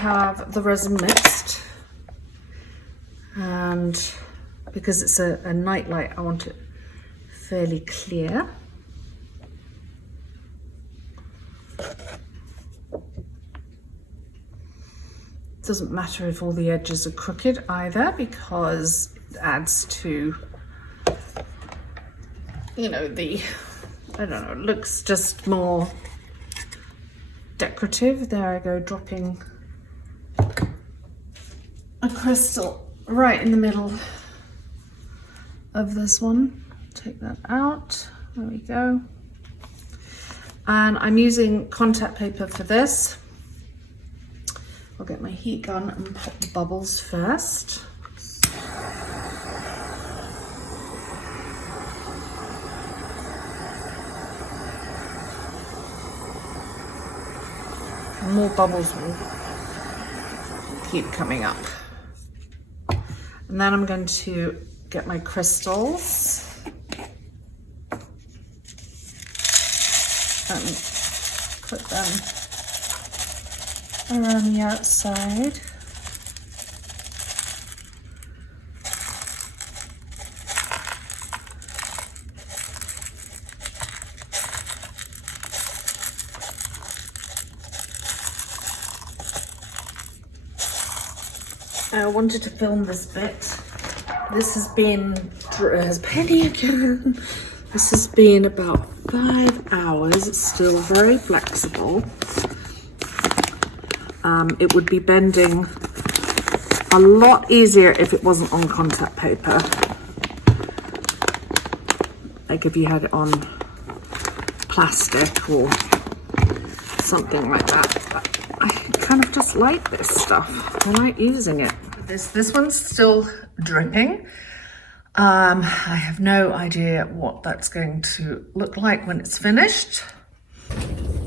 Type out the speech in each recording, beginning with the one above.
have the resin mixed, and because it's a night light, I want it fairly clear. Doesn't matter if all the edges are crooked either, because it adds to, you know, the, I don't know, it looks just more decorative. There I go, dropping a crystal right in the middle of this one. Take that out, there we go. And I'm using contact paper for this. I'll get my heat gun and pop the bubbles first. And more bubbles will keep coming up. And then I'm going to get my crystals and put them around the outside. I wanted to film this bit. This has been, as Penny again, this has been about 5 hours. It's still very flexible. It would be bending a lot easier if it wasn't on contact paper. Like if you had it on plastic or something like that. But I kind of just like this stuff. I like using it. This one's still dripping. I have no idea what that's going to look like when it's finished.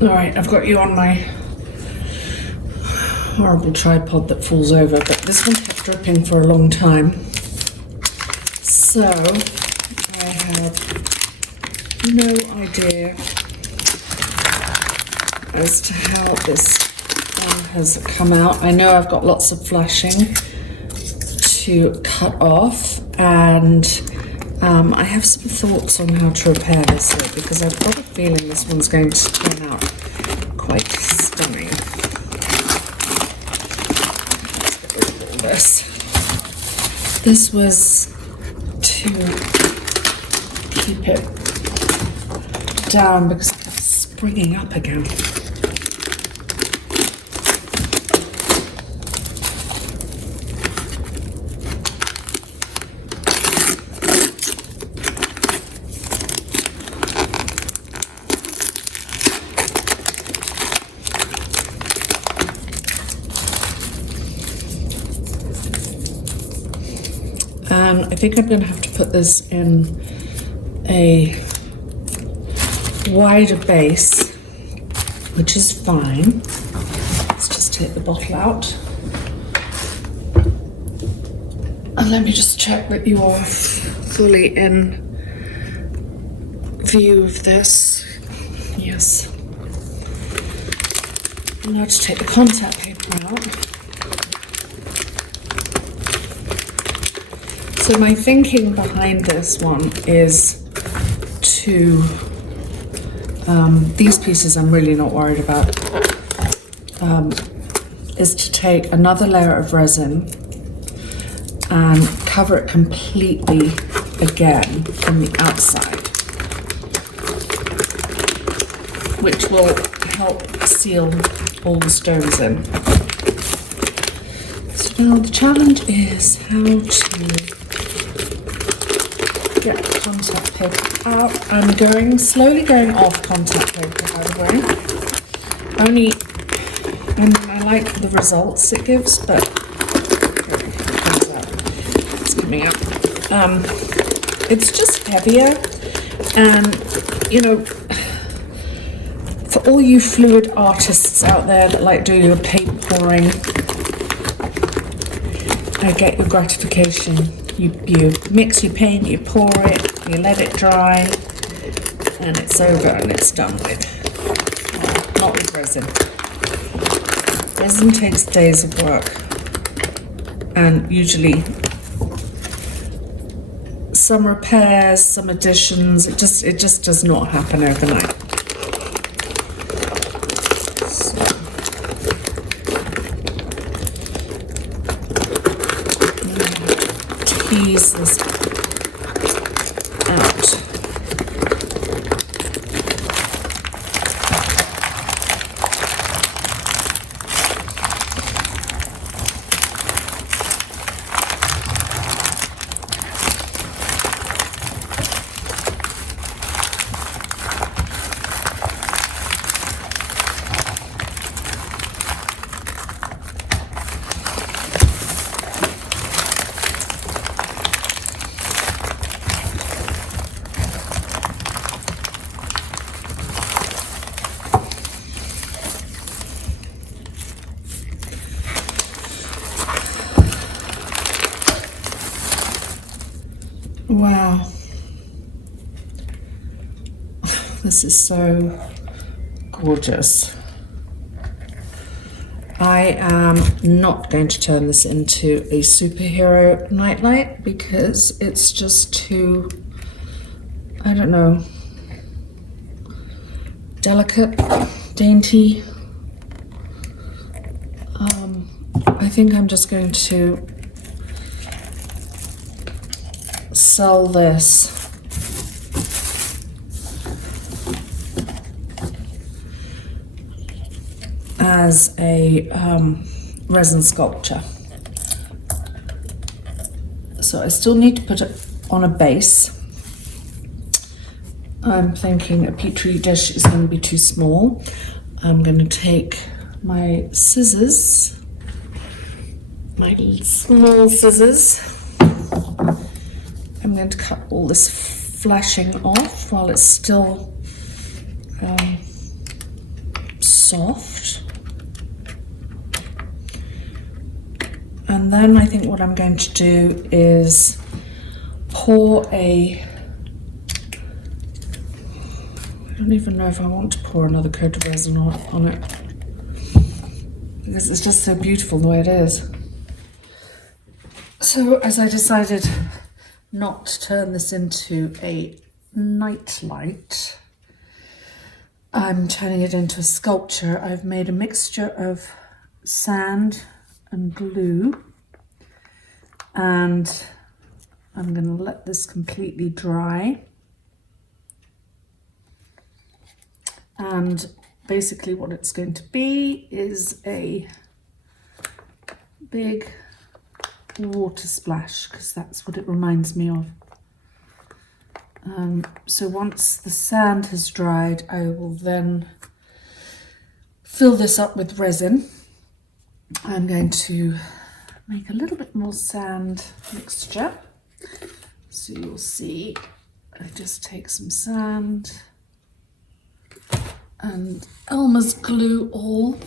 All right, I've got you on my horrible tripod that falls over, but this one kept dripping for a long time. So I have no idea as to how this one has come out. I know I've got lots of flashing to cut off, and I have some thoughts on how to repair this here, because I've got a feeling this one's going to turn out quite stunning. This was to keep it down because it kept springing up again. And I think I'm going to have to put this in a wider base, which is fine. Let's just take the bottle out. And let me just check that you are fully in view of this. Yes. I'm now to take the contact paper out. So my thinking behind this one is to, these pieces I'm really not worried about, is to take another layer of resin and cover it completely again from the outside, which will help seal all the stones in. So now the challenge is how to get the contact paper out. I'm slowly going off contact paper, by the way. Only, I like the results it gives, but it's coming up. It's just heavier, and you know, for all you fluid artists out there that like doing your paint pouring, I get your gratification. You mix your paint, you pour it, you let it dry, and it's over and it's done with. Not with resin. Resin takes days of work, and usually some repairs, some additions. It just does not happen overnight. So, tease this out. Wow, this is so gorgeous. I am not going to turn this into a superhero nightlight because it's just too, I don't know, delicate, dainty. I think I'm just going to sell this as a resin sculpture. So I still need to put it on a base. I'm thinking a petri dish is going to be too small. I'm going to take my scissors, my small scissors. I'm going to cut all this flashing off while it's still soft. And then I think what I'm going to do is pour I don't even know if I want to pour another coat of resin on it, because it's just so beautiful the way it is. So as I decided not to turn this into a night light, I'm turning it into a sculpture. I've made a mixture of sand and glue, and I'm going to let this completely dry. And basically what it's going to be is a big water splash, because that's what it reminds me of. So once the sand has dried, I will then fill this up with resin. I'm going to make a little bit more sand mixture. So you'll see, I just take some sand and Elmer's glue all,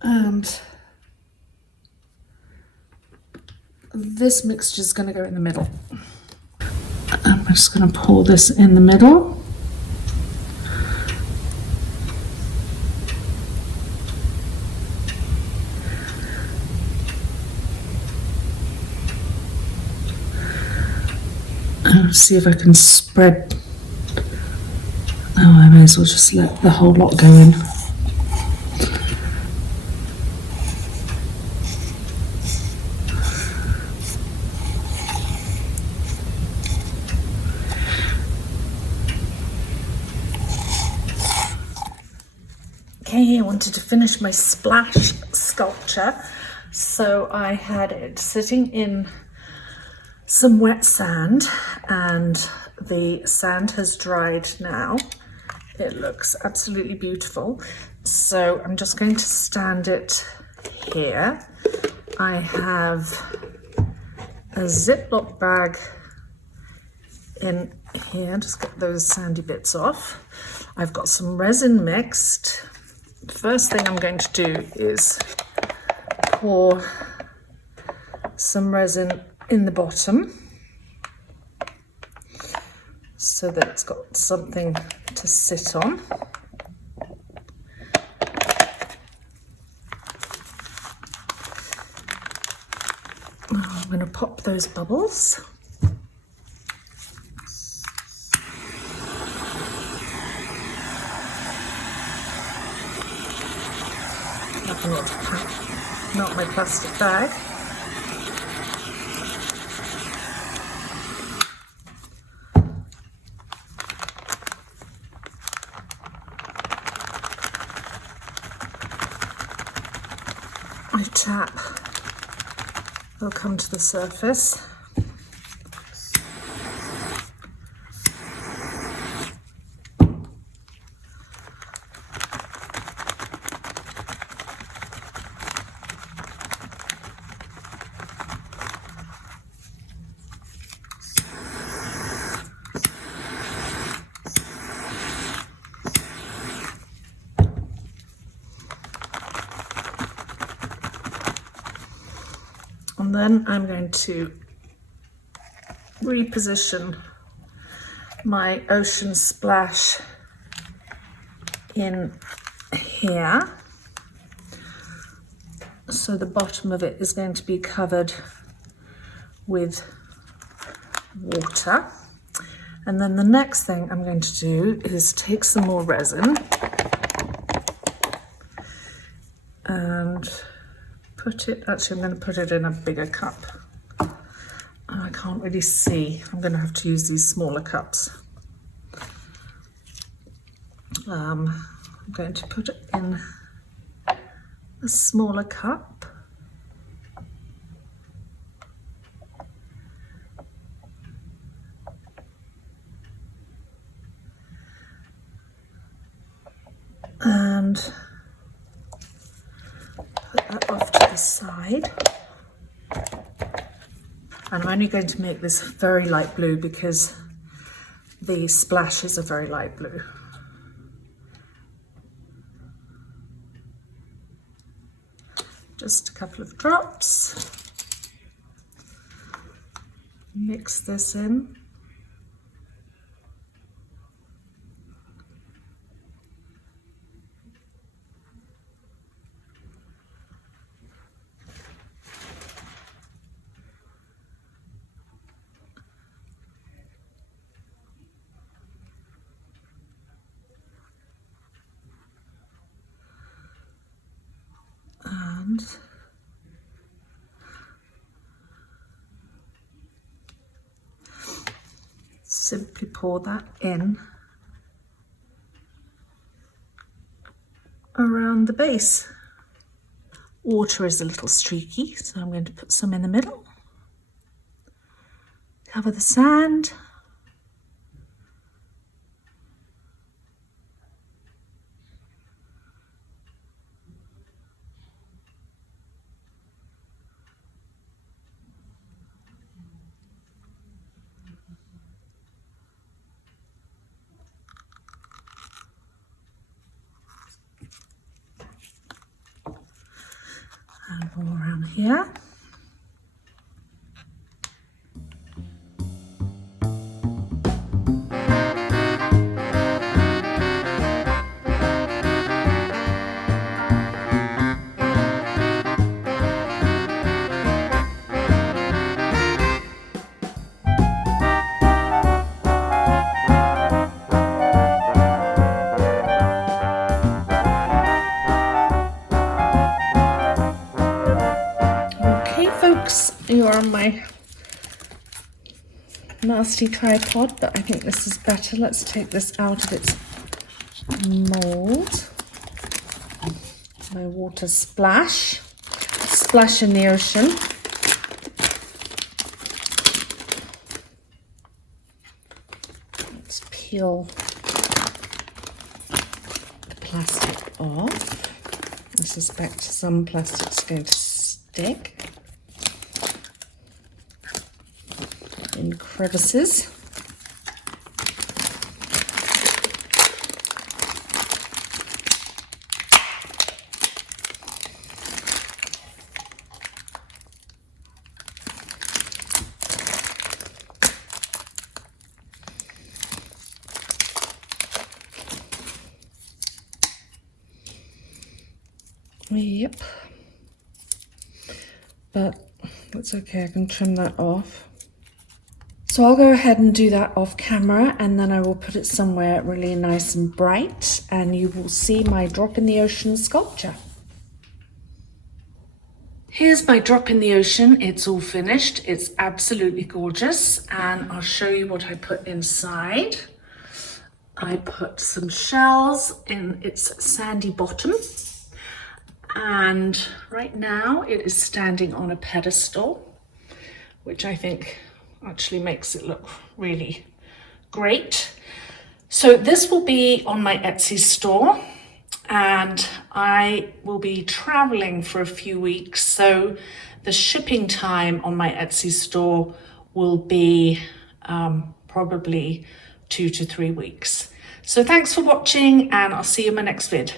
and this mixture is going to go in the middle. I'm just going to pour this in the middle. And see if I can spread. Oh, I may as well just let the whole lot go in. Okay, I wanted to finish my splash sculpture, so I had it sitting in some wet sand, and the sand has dried now. It looks absolutely beautiful. So I'm just going to stand it here. I have a Ziploc bag in here, just get those sandy bits off. I've got some resin mixed. The first thing I'm going to do is pour some resin in the bottom so that it's got something to sit on. pop those bubbles. Nothing more to melt my plastic bag. I tap, they'll come to the surface. And then I'm going to reposition my Ocean Splash in here. So the bottom of it is going to be covered with water. And then the next thing I'm going to do is take some more resin and put it, actually I'm going to put it in a bigger cup. And I can't really see, I'm going to have to use these smaller cups. I'm going to put it in a smaller cup. And put that off to the side. And I'm only going to make this very light blue because the splashes are very light blue. Just a couple of drops. Mix this in. And simply pour that in around the base. Water is a little streaky, so I'm going to put some in the middle. Cover the sand. And all around here. You're on my nasty tripod, but I think this is better. Let's take this out of its mold. My water splash. Splash in the ocean. Let's peel the plastic off. I suspect some plastic's going to stick in crevices. Yep. But That's okay, I can trim that off. So I'll go ahead and do that off camera, and then I will put it somewhere really nice and bright, and you will see my drop in the ocean sculpture. Here's my drop in the ocean. It's all finished. It's absolutely gorgeous, and I'll show you what I put inside. I put some shells in its sandy bottom, and right now it is standing on a pedestal, which I think actually makes it look really great. So this will be on my Etsy store, and I will be traveling for a few weeks, so the shipping time on my Etsy store will be probably 2 to 3 weeks. So thanks for watching, and I'll see you in my next vid.